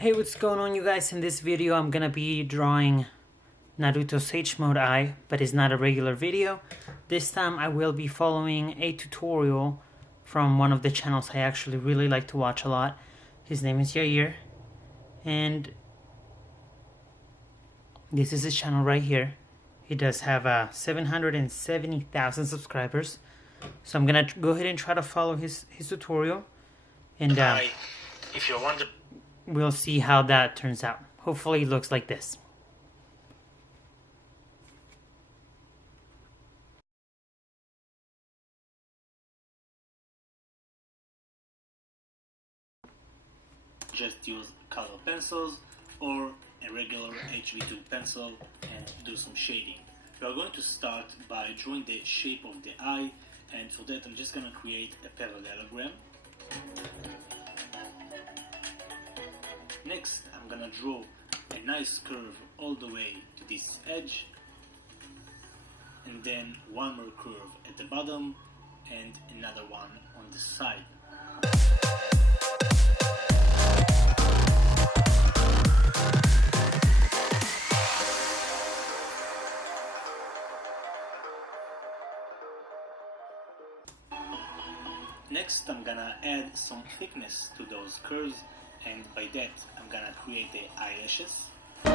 Hey, what's going on, you guys? In this video I'm gonna be drawing Naruto Sage Mode Eye, but it's not a regular video. This time I will be following a tutorial from one of the channels I actually really like to watch a lot. His name is Yair, and this is his channel right here. He does have 770,000 subscribers, so I'm gonna go ahead and try to follow his tutorial, and if you're wondering, we'll see how that turns out. Hopefully it looks like this. just use color pencils or a regular HB2 pencil and do some shading. We are going to start by drawing the shape of the eye, and for that I'm just going to create a parallelogram. Next I'm going to draw a nice curve all the way to this edge, and then one more curve at the bottom and another one on the side. Next I'm gonna add some thickness to those curves, and by that I'm gonna create the eyelashes. I'm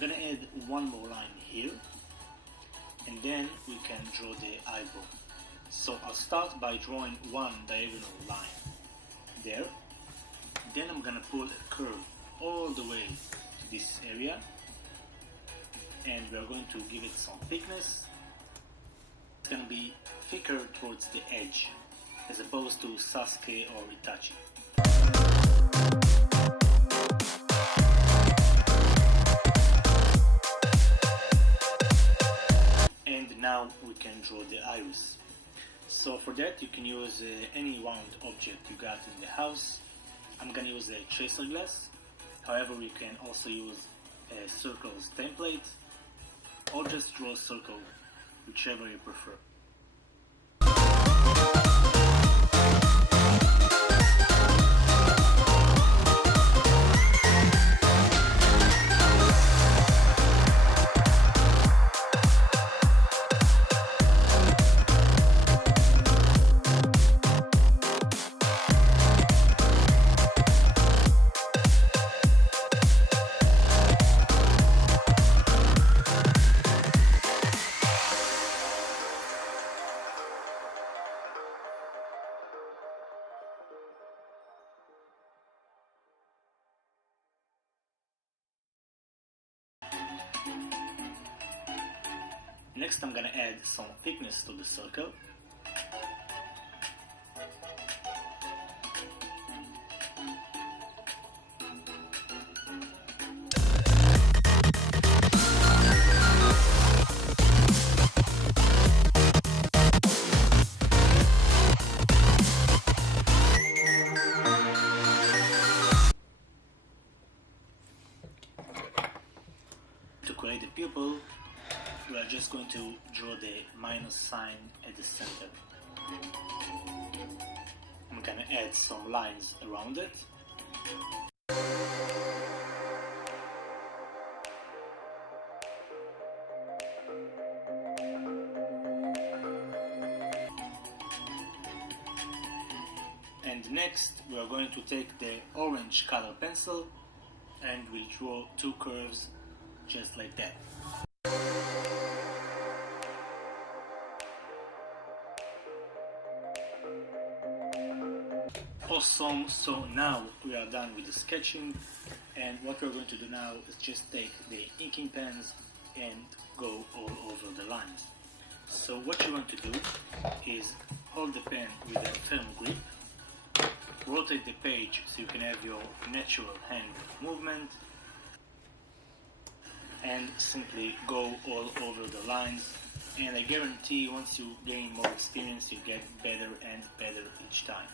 gonna add one more line here, and then we can draw the eyebrow. So I'll start by drawing one diagonal line there. Then I'm gonna pull a curve all the way to this area, and we're going to give it some thickness. It's going to be thicker towards the edge as opposed to Sasuke or Itachi. And now we can draw the iris. So for that you can use any round object you got in the house. I'm going to use a tracer glass. However, you can also use a circles template, or just draw a circle, whichever you prefer. Next I'm gonna add some thickness to the circle. To create the pupil, we are just going to draw the minus sign at the center. I'm gonna add some lines around it. And next we are going to take the orange color pencil and we'll draw two curves just like that. Awesome, so now we are done with the sketching, and what we're going to do now is just take the inking pens and go all over the lines. So what you want to do is hold the pen with a firm grip, rotate the page so you can have your natural hand movement, and simply go all over the lines. And I guarantee once you gain more experience you get better and better each time.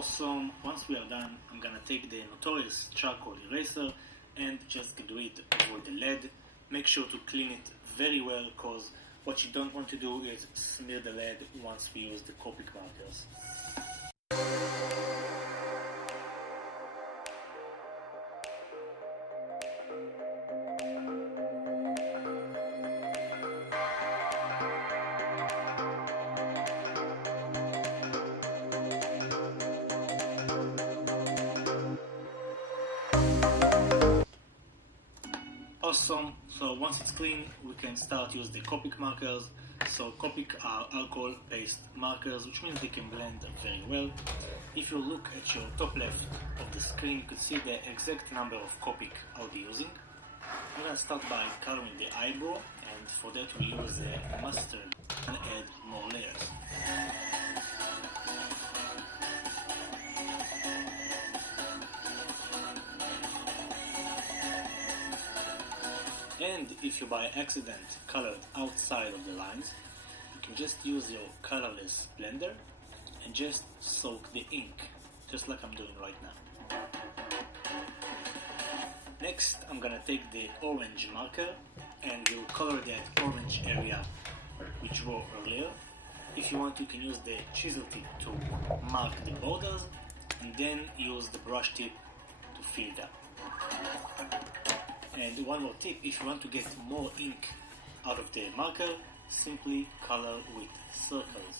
Awesome. Once we are done, I'm gonna take the notorious charcoal eraser and just glue it over the lead. Make sure to clean it very well, because what you don't want to do is smear the lead once we use the Copic markers. Awesome. So once it's clean, we can start use the Copic markers. So Copic are alcohol-based markers, which means they can blend very well. If you look at your top left of the screen, you can see the exact number of Copic I'll be using. I'm gonna start by coloring the eyebrow, and for that we use a mustard and add more layers. And if you by accident colored outside of the lines, you can just use your colorless blender and just soak the ink, just like I'm doing right now. Next, I'm gonna take the orange marker and we'll color that orange area we drew earlier. If you want, you can use the chisel tip to mark the borders and then use the brush tip to fill it up. And one more tip, if you want to get more ink out of the marker, simply color with circles.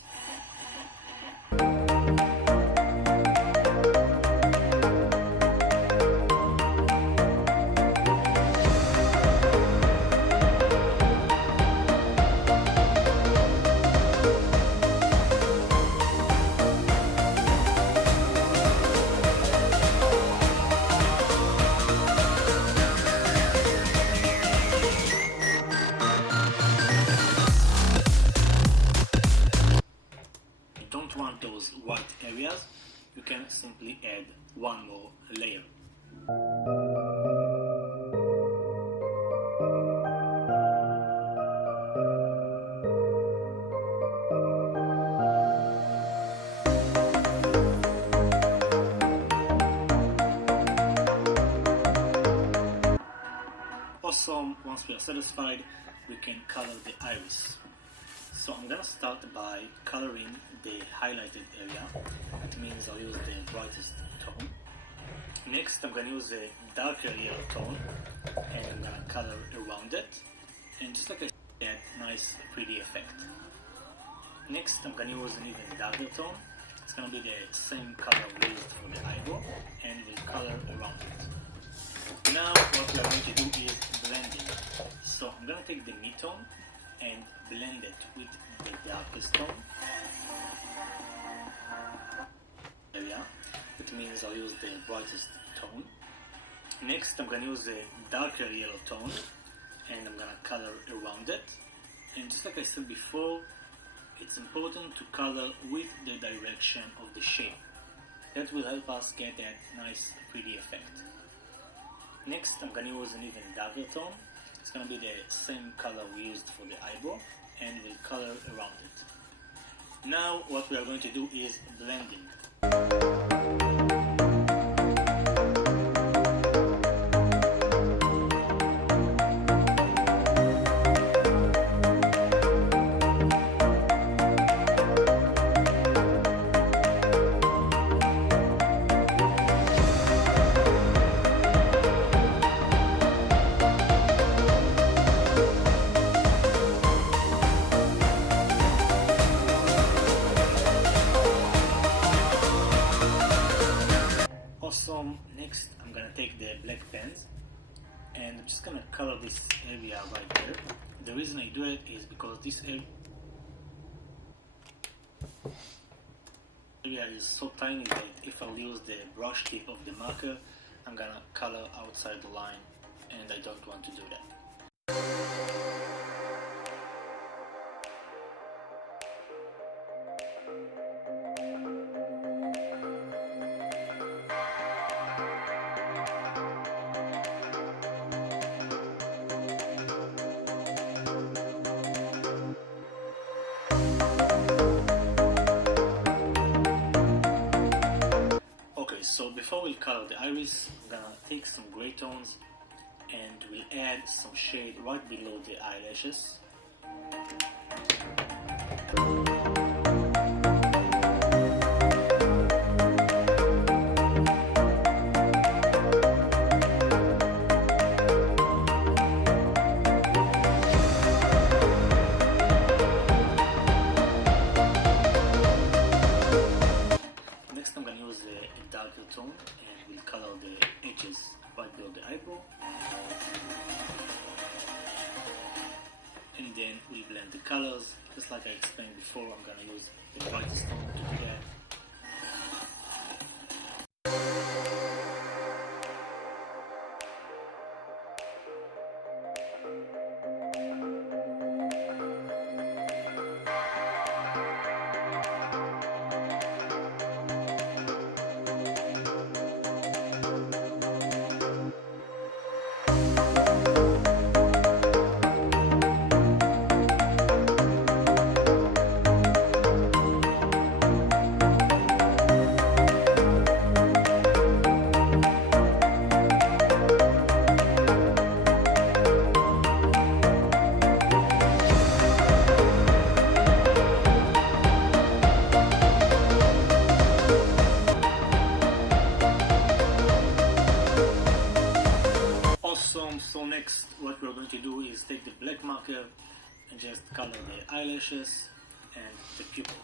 Want those white areas, you can simply add one more layer. Awesome. Once we are satisfied, we can color the iris. So I'm gonna start by coloring the highlighted area. That means I'll use the brightest tone. Next, I'm gonna use a darker yellow tone and I'm gonna color around it. And just like I said, nice pretty effect. Next, I'm gonna use an even darker tone. It's gonna be the same color we used for the eyebrow, and we'll color around it. Now, what we are going to do is blending. So I'm gonna take the mid-tone and blend it with the darkest tone area. That means I'll use the brightest tone. Next, I'm gonna use a darker yellow tone and I'm gonna color around it. And just like I said before, it's important to color with the direction of the shape. That will help us get that nice pretty effect. Next, I'm gonna use an even darker tone. It's gonna be the same color we used for the eyebrow, and we'll color around it. Now what we are going to do is blending. Awesome. Next, I'm gonna take the black pens and I'm just gonna color this area right there. The reason I do it is because this area is so tiny that if I'll use the brush tip of the marker, I'm gonna color outside the line, and I don't want to do that. So before we color the iris, I'm gonna take some gray tones and we'll add some shade right below the eyelashes. Next I'm gonna use a darker tone and we'll color the edges right below the eyebrow. And then we blend the colors, just like I explained before. I'm gonna use the brightest tone to do that. So next what we're going to do is take the black marker and just color the eyelashes and the pupil.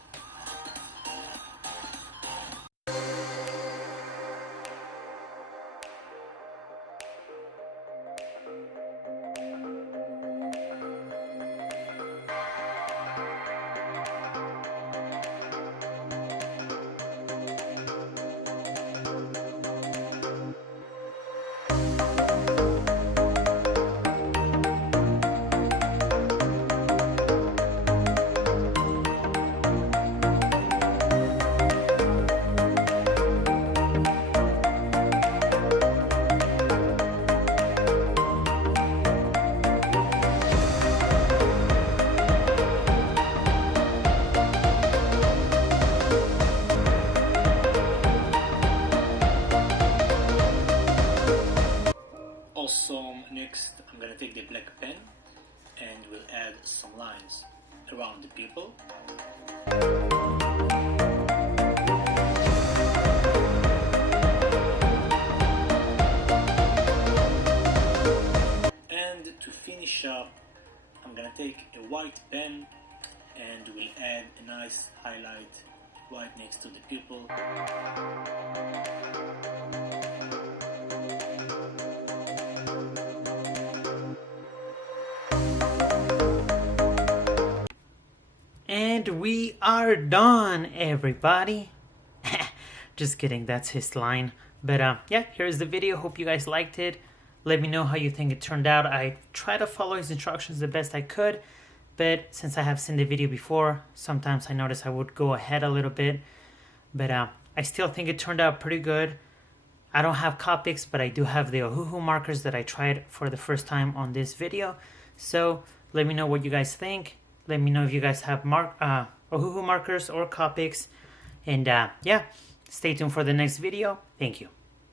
Also, next I'm gonna take the black pen and we'll add some lines around the pupil. And to finish up, I'm gonna take a white pen and we'll add a nice highlight right next to the pupil. And we are done, everybody. Just kidding, that's his line. But yeah, here's the video. Hope you guys liked it. Let me know how you think it turned out. I tried to follow his instructions the best I could, but since I have seen the video before, sometimes I notice I would go ahead a little bit. But I still think it turned out pretty good. I don't have Copics, but I do have the Ohuhu markers that I tried for the first time on this video. So let me know what you guys think. Let me know if you guys have Ohuhu markers or Copics. And yeah, stay tuned for the next video. Thank you.